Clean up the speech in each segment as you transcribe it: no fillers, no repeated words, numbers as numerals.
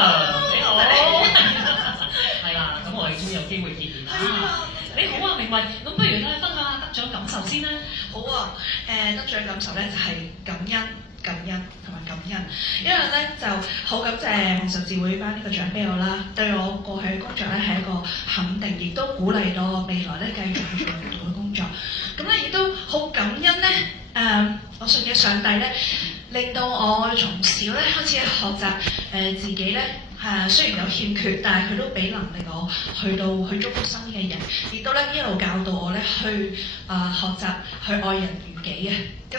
你好，係啦，咁我哋終於有機會見面啦。你好啊，明慧，咁不如咧分享下得獎感受先啦。好啊，得獎感受咧就係感恩同埋感恩，因為咧就好感謝紅十字會頒呢個獎俾我啦，對我過去嘅工作咧係一個肯定，亦都鼓勵到我未來咧繼續去做唔同嘅工作。咁咧亦都好感恩咧，我信嘅上帝咧，令到我從小咧開始學習自己咧。雖然有欠缺，但係佢都俾能力我去祝福身邊嘅人，亦都咧一路教導我咧去學習去愛人如己嘅。咁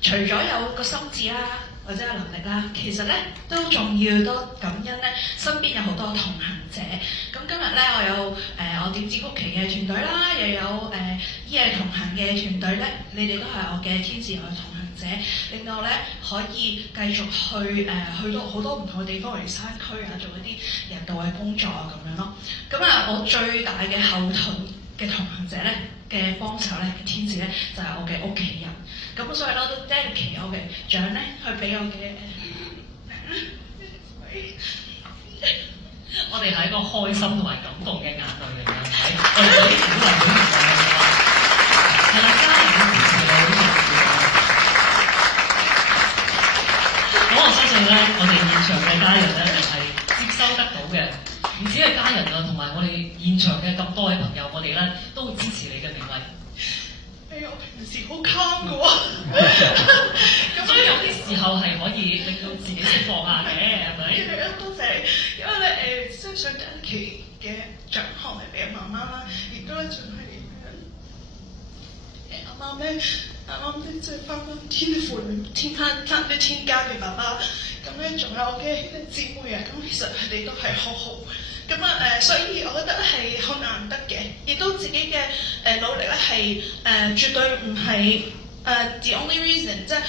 除咗有個心志啦，或者有能力啦，其實咧都仲要多感恩咧，身邊有好多同行者。咁今日咧我有我點子曲奇嘅團隊啦，又有醫夜同行嘅團隊咧，你哋都係我嘅天使，我嘅同行者，令到我咧可以繼續去到好多唔同嘅地方，例如山區啊，做一啲人道嘅工作啊咁樣咯。咁我最大嘅後盾嘅同行者咧嘅幫手咧嘅天使咧就係我嘅屋企人。咁所以咧都 dedicate 我嘅獎咧去俾我嘅。我哋係一個開心同埋感動嘅眼淚嚟嘅，我哋嗰啲鼓勵好唔同嘅，係啦，家人嘅支持係好重要嘅。咁我相信咧，我哋現場嘅家人咧係接收得到嘅，唔止係家人啊，同埋我哋現場嘅咁多位朋友，我哋咧都會支持你嘅明慧。我平時好 calm 嘅喎，咁所以有啲時候係可以令到自己釋放下嘅，係咪？多謝你，因為咧即係想第一期嘅獎項嚟俾阿媽媽啦，亦都咧仲係啱啱咧即係翻天家嘅爸爸，咁咧仲有我嘅姊妹啊，咁其實佢哋都係好好。咁所以我覺得係好難得嘅，亦都自己嘅努力咧係絕對唔係the only reason， 即係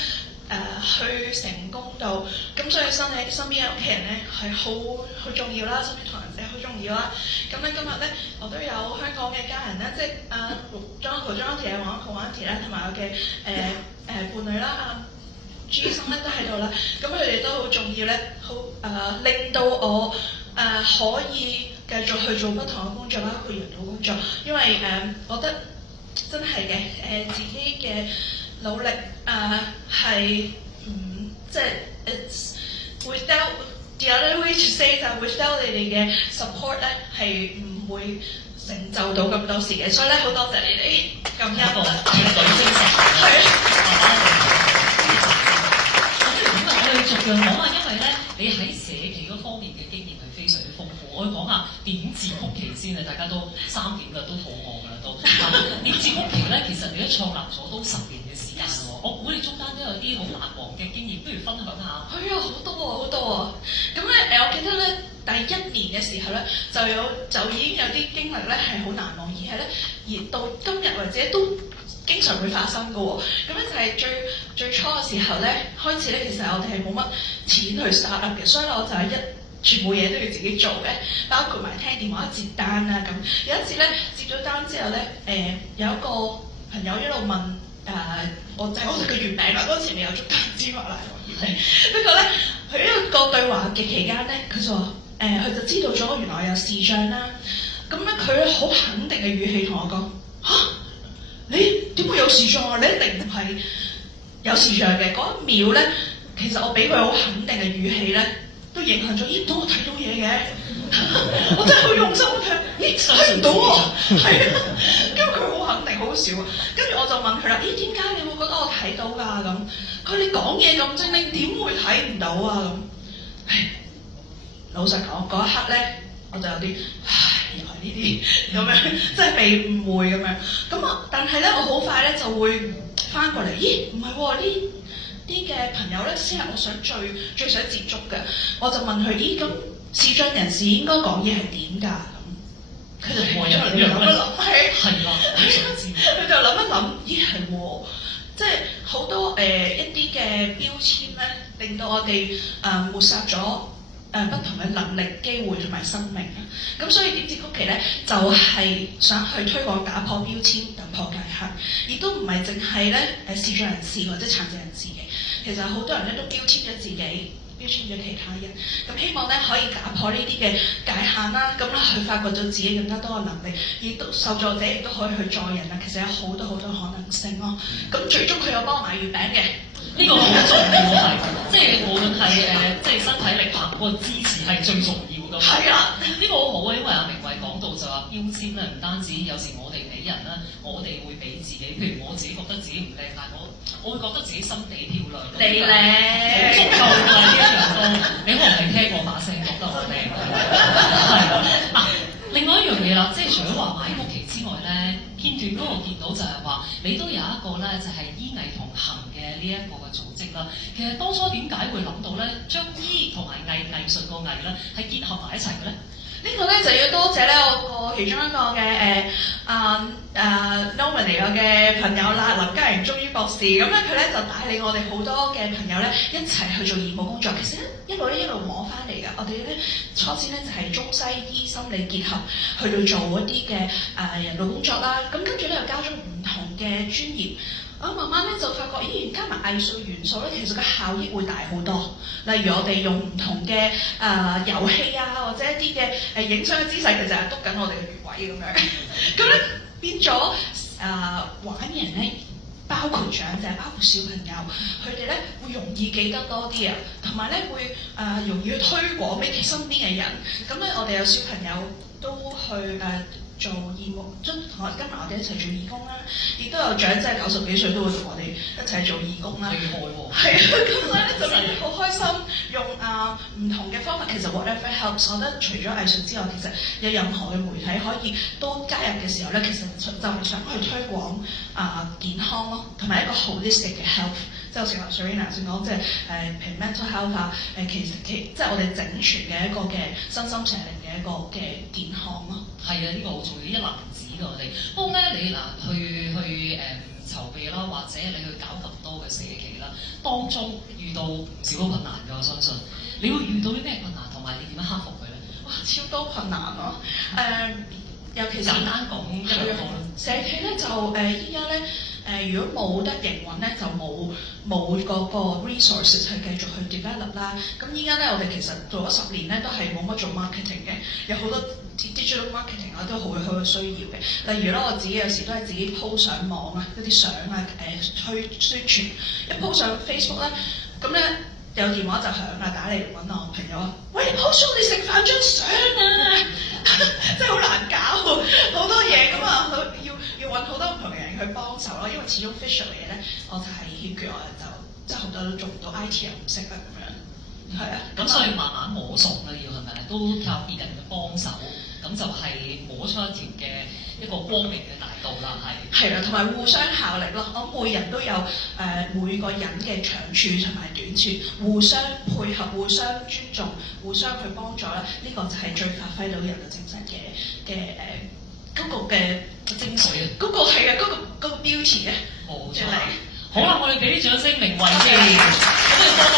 去成功到。咁所以身邊嘅屋企人咧係好重要啦，身邊同行者好重要啦。咁咧今日咧我都有香港嘅家人咧，即係John Auntie 黃Auntie 咧，同埋我嘅伴侶啦，朱醫生咧都喺度啦。咁佢哋都好重要咧，好令到我可以繼續去做不同嘅工作啦，去人道工作，因為我覺得真係嘅自己嘅努力係即係 without the other way to say 就係 without 你哋嘅 support 咧係唔會成就到咁多事嘅，所以咧好多謝你哋，感恩一個團隊精神。係我哋逐樣講啊，因為咧你喺社企嗰方面嘅經驗係非常之豐富。我要講下點字曲奇先啊，大家都3點㗎，都肚餓㗎啦都。點字曲奇咧，其實你都創立咗都10年嘅時間喎。我估你中間都有啲好難忘嘅經驗，不如分享下。係啊，好多啊！咁咧我記得咧第1年嘅時候咧，就已經有啲經歷咧係好難忘，而係咧而到今日為止都經常會發生嘅喎。咁咧就係最初嘅時候咧，開始咧其實我哋係冇乜錢去 start up 嘅，所以我就係全部嘢都要自己做嘅，包括埋聽電話接單啦咁。有一次咧接咗單之後咧，有一個朋友一路問我就係我哋嘅月餅啦，嗰時未有竹單芝麻奶黃月餅。不過咧，佢呢個對話嘅期間咧，佢就話佢就知道咗原來我有視障啦。咁咧佢好肯定嘅語氣同我講：嚇，你點會有視障啊？你一定唔係有視障嘅。嗰一秒咧，其實我俾佢好肯定嘅語氣咧，都影響咗。咦，到我睇到嘢嘅，我真係好用心睇。咦，睇唔到喎，係啊。跟住佢好肯定，好笑啊。跟住我就問佢啦：咦，點解你會覺得我睇到㗎？咁佢話你講嘢咁精靈，點會睇唔到啊？咁，老實講，嗰一刻咧，我就有啲又係呢啲咁樣，即係被誤會咁樣。咁但係咧，我好快咧就會翻過嚟。咦，唔係喎，呢啲嘅朋友咧先係我想最想接觸嘅。我就問佢：咦，咁視障人士應該講嘢係點㗎？佢就諗一諗，係啦，佢就諗一諗，咦係喎，即係好多一啲嘅標籤咧，令到我哋抹殺咗不同嘅能力、機會同埋生命啊！咁所以點子曲奇咧，就係想去推廣打破標籤、突破界限，亦都唔係淨係咧視障人士或者殘疾人士嘅，其實好多人咧都標籤咗自己標籤咗其他人。咁希望咧可以打破呢啲嘅界限啦，咁咧去發掘到自己更加多嘅能力，亦都受助者亦都可以去助人啊。其實有好多可能性咯。咁最終佢有幫我買月餅嘅。呢個好重要係，即係無論係即係身體力行嗰個支持係最重要㗎嘛。係啦，呢個好好啊，因為阿明慧講到就話標籤咧，唔單止有時我哋俾人啦，我哋會俾自己。譬如我自己覺得自己唔靚，但係我會覺得自己心地漂亮。你靚，好足夠㗎呢一樣都。你可能係聽我把聲覺得我靚，係嗱。另外一樣嘢啦，即係除咗話買曲奇之外咧，片段嗰度見到就係話你都有一個咧就係醫藝同行嘅呢一個嘅組織啦。其實當初點解會諗到咧，將醫同埋藝術個藝咧係結合埋一齊嘅咧？呢個咧就要多謝咧我其中一個嘅nominee 我嘅朋友啦，林嘉瑩中醫博士。咁咧佢咧就帶領我哋好多嘅朋友咧一齊去做義務工作。其實咧一路摸翻嚟㗎。我哋咧初先咧就係中西醫心理結合，去到做一啲嘅人道工作啦。咁跟住咧又加咗唔同嘅專業。我慢慢咧就發覺，咦，加埋藝術元素咧，其實個效益會大好多。例如我哋用唔同嘅遊戲啊，或者一啲嘅影相嘅姿勢，其實係篤緊我哋嘅穴位咁樣。咁咧變咗玩嘅人咧，包括長者，包括小朋友，佢哋咧會容易記得多啲啊，同埋咧會容易去推廣俾身邊嘅人。咁咧我哋有小朋友都去做義務，跟埋我哋一齊做義工啦，亦都有長者90幾歲都會同我哋一齊做義工啦。厲害喎！係啊，咁所以咧就好開心，用唔同嘅方法。其實 whatever helps，我覺得除咗藝術之外，其實有任何嘅媒體可以都加入嘅時候咧，其實就係想去推廣健康咯，同埋一個 holistic 嘅 health。即係好似話 Serena 先講，即係譬如 mental health 其實即係我哋整全嘅一個嘅身心社靈嘅一個嘅健康咯。係啊，呢個好重要，一籃子㗎我哋。不過咧，你嗱去籌備啦，或者你去搞咁多嘅社企啦，當中遇到唔少困難㗎，我相信。你會遇到啲咩困難，同埋你點樣克服佢咧？哇，超多困難咯！尤其是簡單講一兩個啦。社企咧就依家咧如果冇得營運咧，就冇嗰個 resources 去繼續去 develop 啦。咁依家咧我哋其實做咗10年咧，都係冇乜做 marketing 嘅，有好多 digital marketing 啊都好需要嘅。例如咧，我自己有時都係自己 post 上網啊，一啲相啊去宣傳。一 post 上 Facebook 咧，咁咧有電話就響啦，打嚟揾我朋友啊，喂 post 我哋食飯張相啊！真係好難搞，好多嘢咁啊，要揾好多唔同嘅人去幫手咯。因為始終 visual 嘅嘢咧，我就係欠缺，我就即係好多都做唔到 IT 又唔識啊咁樣。係啊，咁所以慢慢摸索啦，要係咪？都靠別人嘅幫手，咁就係摸出一條嘅一個光明嘅大道啦，係。係啦，同埋互相效力咯。我每人都有每個人嘅長處同埋短處，互相配合、互相尊重、互相去幫助啦。呢個就係最發揮到人嘅精神嘅嗰個嘅精髓啊！嗰個係啊，嗰個 beauty 啊！冇錯。好啦，我哋俾啲掌聲明慧先。咁